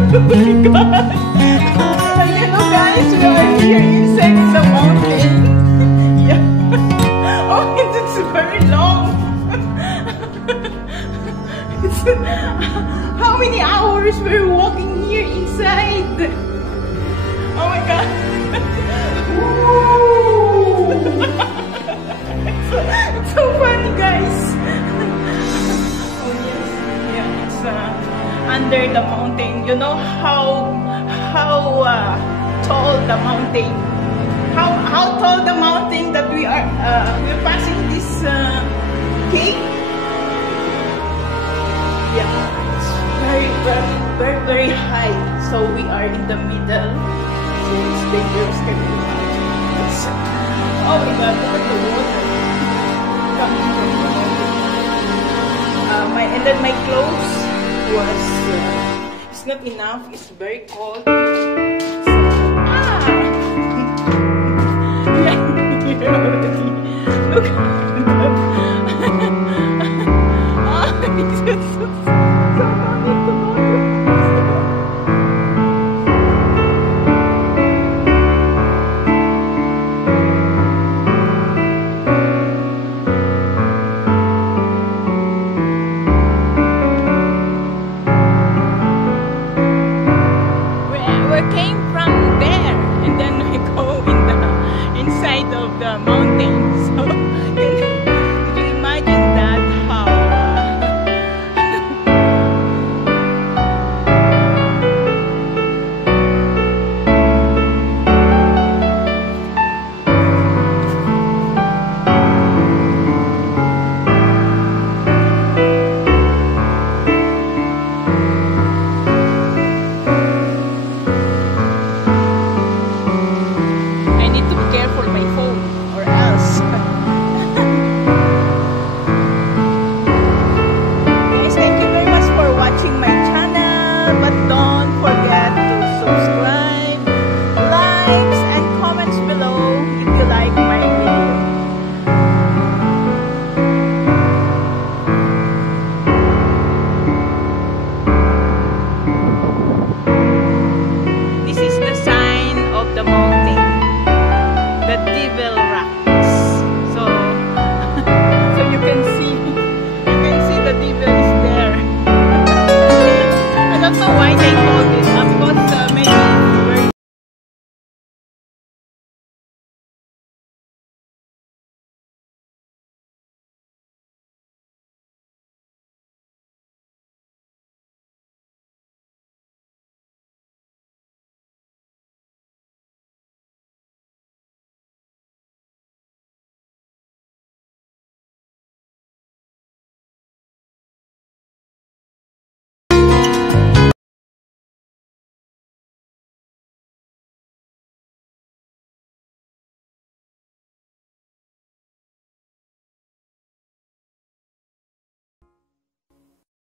my god! And you know guys, we are here inside the mountain. Yeah. Oh, it's very long. How many hours we're walking here inside? Oh my god! It's so funny, guys. Oh yes, yeah, it's under the mountain. You know how tall the mountain? How tall the mountain that we're passing this cave? Yeah, it's very high. So we are in the middle. So it's dangerous to be out. Oh my god, look at the water coming from the mountain. And then my clothes was it's not enough. It's very cold. So, look. It's so funny to go to. We came from there and then we go inside of the mountain.